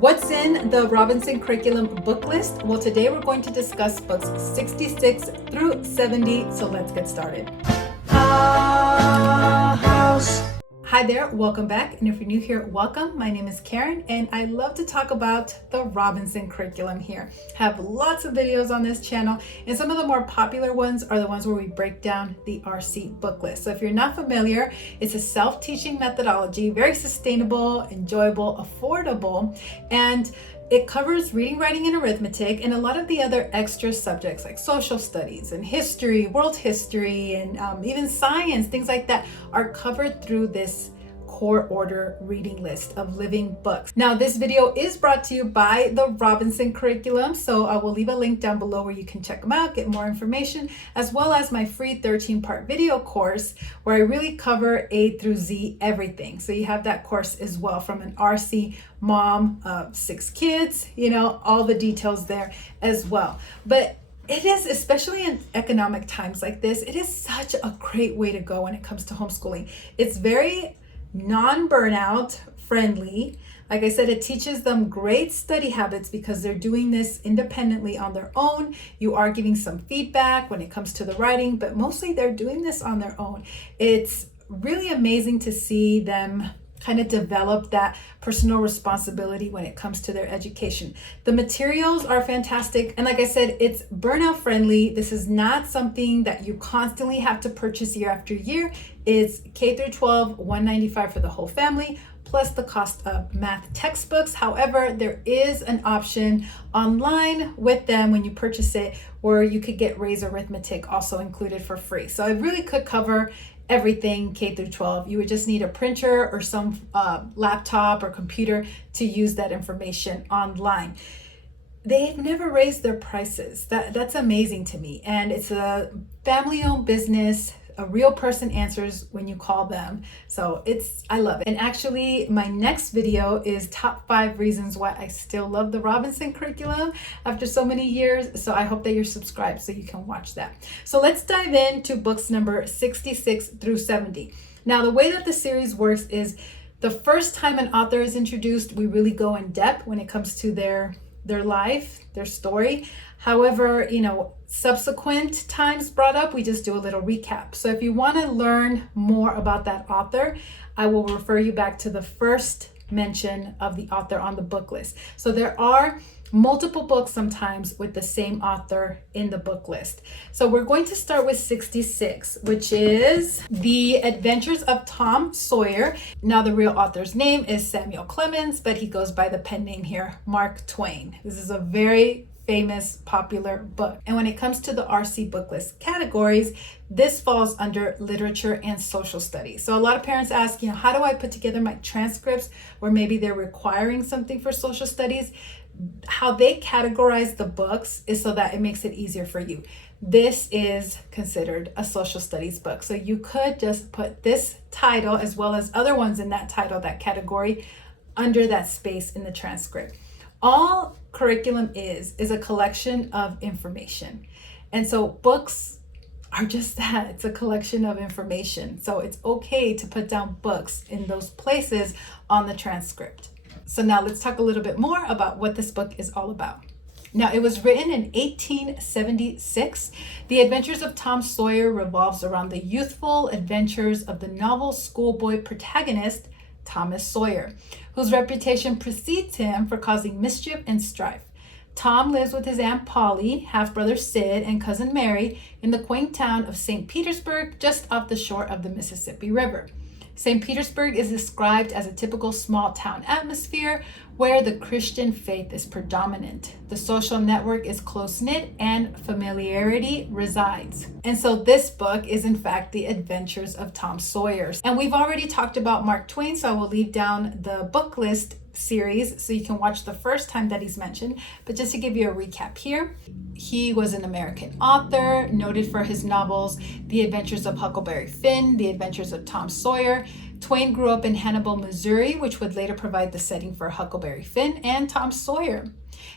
What's in the Robinson Curriculum book list? Well, today we're going to discuss books 66 through 70, so let's get started. Hi there, welcome back. And if you're new here, welcome. My name is Karen, and I love to talk about the Robinson Curriculum here. I have lots of videos on this channel, and some of the more popular ones are the ones where we break down the RC book list. So if you're not familiar, it's a self-teaching methodology, very sustainable, enjoyable, affordable, and it covers reading, writing, and arithmetic, and a lot of the other extra subjects like social studies and history, world history, and even science, things like that are covered through this core order reading list of living books. Now, this video is brought to you by the Robinson Curriculum, so I will leave a link down below where you can check them out, get more information, as well as my free 13-part video course where I really cover A through Z everything. So you have that course as well from an RC mom of 6 kids, all the details there as well. But it is, especially in economic times like this, it is such a great way to go when it comes to homeschooling. It's very non-burnout friendly. Like I said, it teaches them great study habits because they're doing this independently on their own. You are giving some feedback when it comes to the writing, but mostly they're doing this on their own. It's really amazing to see them kind of develop that personal responsibility when it comes to their education. The materials are fantastic. And like I said, it's burnout friendly. This is not something that you constantly have to purchase year after year. It's K through 12, $195 for the whole family, plus the cost of math textbooks. However, there is an option online with them when you purchase it where you could get Ray's Arithmetic also included for free. So it really could cover everything K through 12. You would just need a printer or some laptop or computer to use that information online. They've never raised their prices. That's amazing to me. And it's a family-owned business. A real person answers when you call them. So I love it. And actually, my next video is top 5 reasons why I still love the Robinson Curriculum after so many years. So I hope that you're subscribed so you can watch that. So let's dive into books number 66 through 70. Now, the way that the series works is the first time an author is introduced, we really go in depth when it comes to their life, their story. However, subsequent times brought up, we just do a little recap. So if you want to learn more about that author, I will refer you back to the first mention of the author on the book list. So there are multiple books sometimes with the same author in the book list. So we're going to start with 66, which is The Adventures of Tom Sawyer. Now the real author's name is Samuel Clemens, but he goes by the pen name here, Mark Twain. This is a very famous, popular book. And when it comes to the RC book list categories, this falls under literature and social studies. So a lot of parents ask, how do I put together my transcripts where maybe they're requiring something for social studies? How they categorize the books is so that it makes it easier for you. This is considered a social studies book. So you could just put this title as well as other ones in that title, that category, under that space in the transcript. All curriculum is a collection of information. And so books are just that. It's a collection of information. So it's okay to put down books in those places on the transcript. So now let's talk a little bit more about what this book is all about. Now, it was written in 1876. The Adventures of Tom Sawyer revolves around the youthful adventures of the novel schoolboy protagonist, Thomas Sawyer, whose reputation precedes him for causing mischief and strife. Tom lives with his Aunt Polly, half-brother Sid, and cousin Mary in the quaint town of St. Petersburg, just off the shore of the Mississippi River. St. Petersburg is described as a typical small town atmosphere where the Christian faith is predominant. The social network is close-knit and familiarity resides. And so this book is in fact The Adventures of Tom Sawyer. And we've already talked about Mark Twain, so I will leave down the book list series so you can watch the first time that he's mentioned. But just to give you a recap here, he was an American author, noted for his novels, The Adventures of Huckleberry Finn, The Adventures of Tom Sawyer, Twain grew up in Hannibal, Missouri, which would later provide the setting for Huckleberry Finn and Tom Sawyer.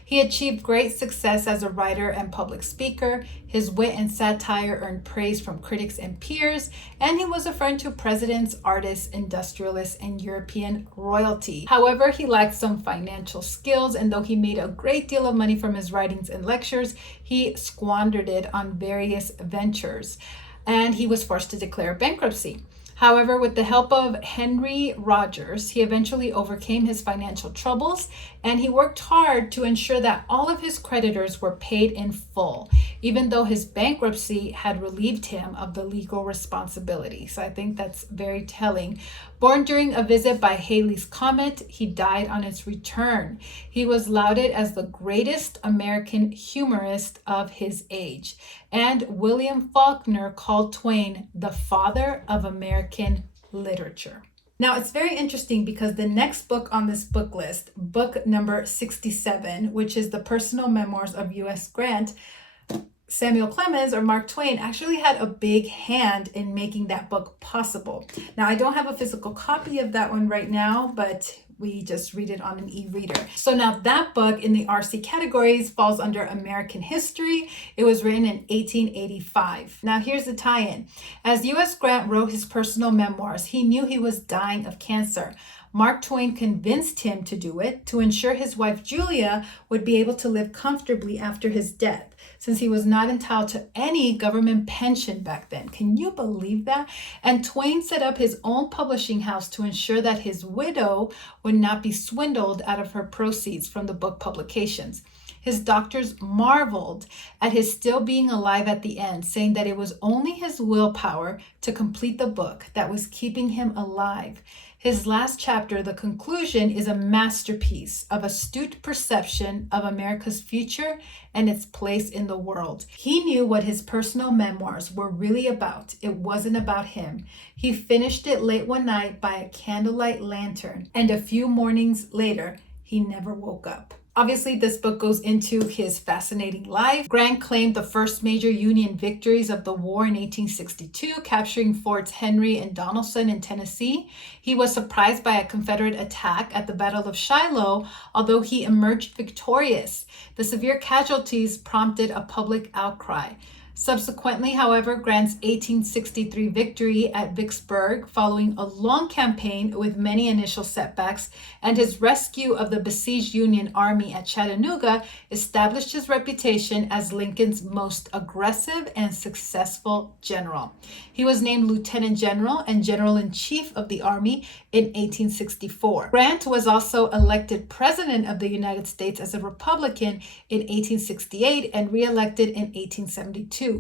He achieved great success as a writer and public speaker. His wit and satire earned praise from critics and peers, and he was a friend to presidents, artists, industrialists, and European royalty. However, he lacked some financial skills, and though he made a great deal of money from his writings and lectures, he squandered it on various ventures, and he was forced to declare bankruptcy. However, with the help of Henry Rogers, he eventually overcame his financial troubles, and he worked hard to ensure that all of his creditors were paid in full, even though his bankruptcy had relieved him of the legal responsibility. So I think that's very telling. Born during a visit by Halley's Comet, he died on its return. He was lauded as the greatest American humorist of his age, and William Faulkner called Twain the father of American literature. Now, it's very interesting because the next book on this book list, book number 67, which is the personal memoirs of U.S. Grant, Samuel Clemens or Mark Twain actually had a big hand in making that book possible. Now, I don't have a physical copy of that one right now, but we just read it on an e-reader. So now that book in the RC categories falls under American history. It was written in 1885. Now here's the tie-in. As U.S. Grant wrote his personal memoirs, he knew he was dying of cancer. Mark Twain convinced him to do it to ensure his wife Julia would be able to live comfortably after his death, since he was not entitled to any government pension back then. Can you believe that? And Twain set up his own publishing house to ensure that his widow would not be swindled out of her proceeds from the book publications. His doctors marveled at his still being alive at the end, saying that it was only his willpower to complete the book that was keeping him alive. His last chapter, the conclusion, is a masterpiece of astute perception of America's future and its place in the world. He knew what his personal memoirs were really about. It wasn't about him. He finished it late one night by a candlelight lantern, and a few mornings later, he never woke up. Obviously, this book goes into his fascinating life. Grant claimed the first major Union victories of the war in 1862, capturing Forts Henry and Donelson in Tennessee. He was surprised by a Confederate attack at the Battle of Shiloh, although he emerged victorious. The severe casualties prompted a public outcry. Subsequently, however, Grant's 1863 victory at Vicksburg, following a long campaign with many initial setbacks, and his rescue of the besieged Union Army at Chattanooga, established his reputation as Lincoln's most aggressive and successful general. He was named Lieutenant General and General-in-Chief of the Army in 1864. Grant was also elected President of the United States as a Republican in 1868 and re-elected in 1872.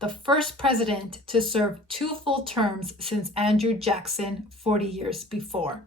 The first president to serve 2 full terms since Andrew Jackson 40 years before.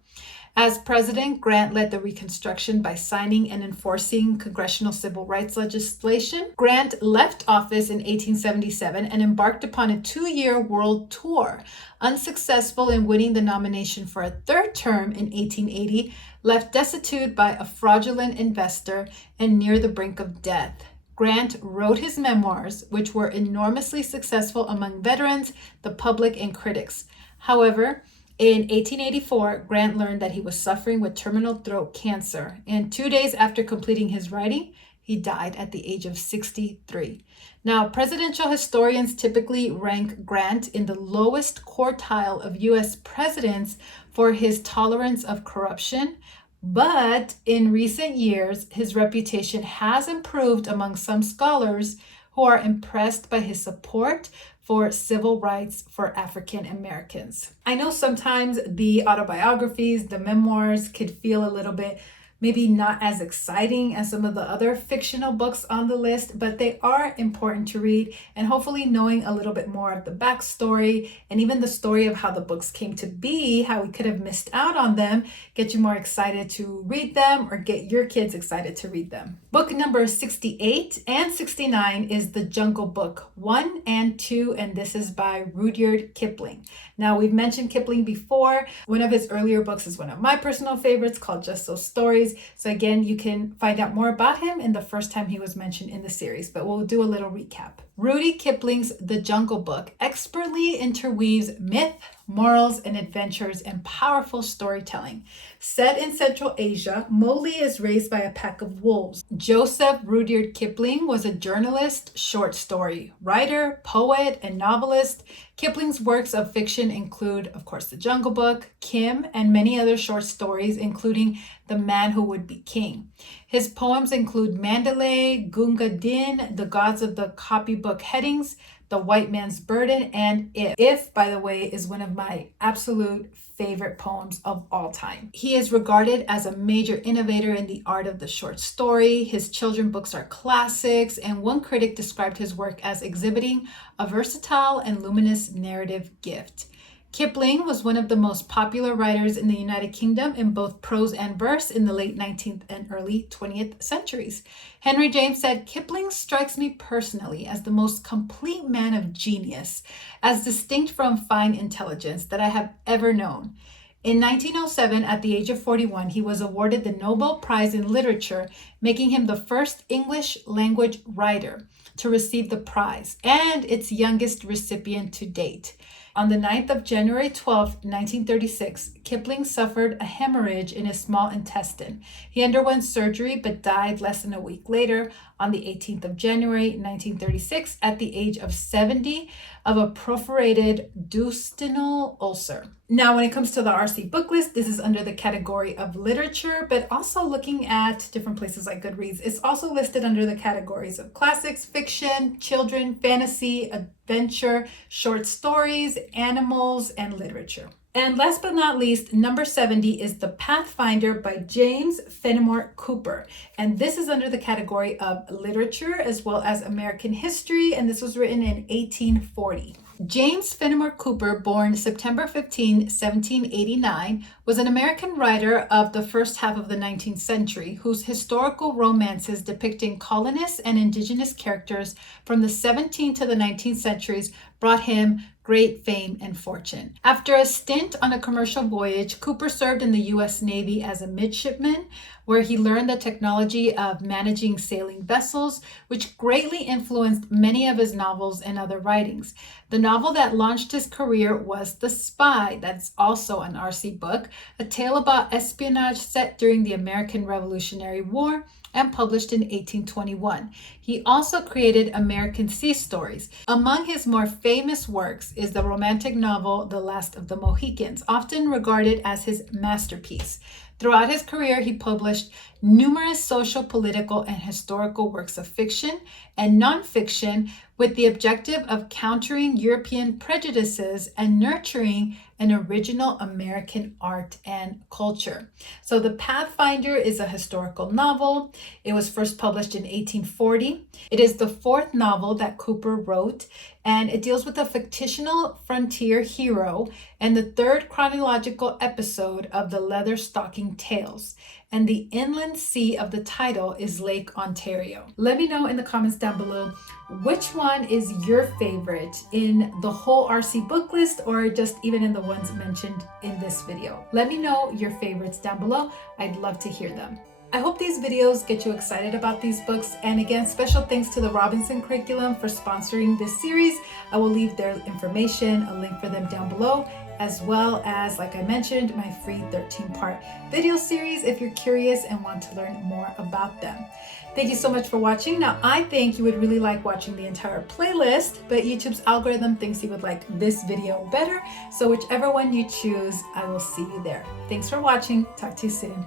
As president, Grant led the Reconstruction by signing and enforcing congressional civil rights legislation. Grant left office in 1877 and embarked upon a 2-year world tour. Unsuccessful in winning the nomination for a 3rd term in 1880, left destitute by a fraudulent investor and near the brink of death. Grant wrote his memoirs, which were enormously successful among veterans, the public, and critics. However, in 1884, Grant learned that he was suffering with terminal throat cancer, and 2 days after completing his writing, he died at the age of 63. Now, presidential historians typically rank Grant in the lowest quartile of U.S. presidents for his tolerance of corruption, but in recent years, his reputation has improved among some scholars who are impressed by his support for civil rights for African Americans. I know sometimes the autobiographies, the memoirs could feel a little bit maybe not as exciting as some of the other fictional books on the list, but they are important to read, and hopefully knowing a little bit more of the backstory and even the story of how the books came to be, how we could have missed out on them, get you more excited to read them or get your kids excited to read them. Book number 68 and 69 is The Jungle Book 1 and 2, and this is by Rudyard Kipling. Now, we've mentioned Kipling before. One of his earlier books is one of my personal favorites called Just So Stories. So again, you can find out more about him in the first time he was mentioned in the series, but we'll do a little recap. Rudyard Kipling's The Jungle Book expertly interweaves myth, morals, and adventures in powerful storytelling. Set in Central Asia, Mowgli is raised by a pack of wolves. Joseph Rudyard Kipling was a journalist, short story writer, poet, and novelist. Kipling's works of fiction include, of course, The Jungle Book, Kim, and many other short stories, including The Man Who Would Be King. His poems include Mandalay, Gunga Din, The Gods of the Copybook Headings, The White Man's Burden, and If. If, by the way, is one of my absolute favorite poems of all time. He is regarded as a major innovator in the art of the short story. His children's books are classics, and one critic described his work as exhibiting a versatile and luminous narrative gift. Kipling was one of the most popular writers in the United Kingdom in both prose and verse in the late 19th and early 20th centuries. Henry James said, "Kipling strikes me personally as the most complete man of genius, as distinct from fine intelligence, that I have ever known." In 1907, at the age of 41, he was awarded the Nobel Prize in Literature, making him the first English language writer to receive the prize and its youngest recipient to date. On the 9th of January 12, 1936, Kipling suffered a hemorrhage in his small intestine. He underwent surgery but died less than a week later, on the 18th of January 1936, at the age of 70, of a perforated duodenal ulcer. Now, when it comes to the RC book list, this is under the category of literature, but also looking at different places like Goodreads, it's also listed under the categories of classics, fiction, children, fantasy, adventure, short stories, animals, and literature. And last but not least, number 70 is The Pathfinder by James Fenimore Cooper. And this is under the category of literature as well as American history, and this was written in 1840. James Fenimore Cooper, born September 15, 1789, was an American writer of the first half of the 19th century whose historical romances depicting colonists and indigenous characters from the 17th to the 19th centuries brought him great fame and fortune. After a stint on a commercial voyage, Cooper served in the U.S. Navy as a midshipman, where he learned the technology of managing sailing vessels, which greatly influenced many of his novels and other writings. The novel that launched his career was The Spy, that's also an RC book, a tale about espionage set during the American Revolutionary War and published in 1821. He also created American Sea Stories. Among his more famous works is the romantic novel The Last of the Mohicans, often regarded as his masterpiece. Throughout his career, he published numerous social, political, and historical works of fiction and nonfiction with the objective of countering European prejudices and nurturing an original American art and culture. So The Pathfinder is a historical novel. It was first published in 1840. It is the fourth novel that Cooper wrote, and it deals with a fictional frontier hero and the third chronological episode of the Leatherstocking Tales. And the inland sea of the title is Lake Ontario. Let me know in the comments down below which one is your favorite in the whole RC book list, or just even in the ones mentioned in this video. Let me know your favorites down below. I'd love to hear them. I hope these videos get you excited about these books. And again, special thanks to the Robinson Curriculum for sponsoring this series. I will leave their information, a link for them down below, as well as, like I mentioned, my free 13-part video series if you're curious and want to learn more about them. Thank you so much for watching. Now, I think you would really like watching the entire playlist, but YouTube's algorithm thinks you would like this video better. So whichever one you choose, I will see you there. Thanks for watching. Talk to you soon.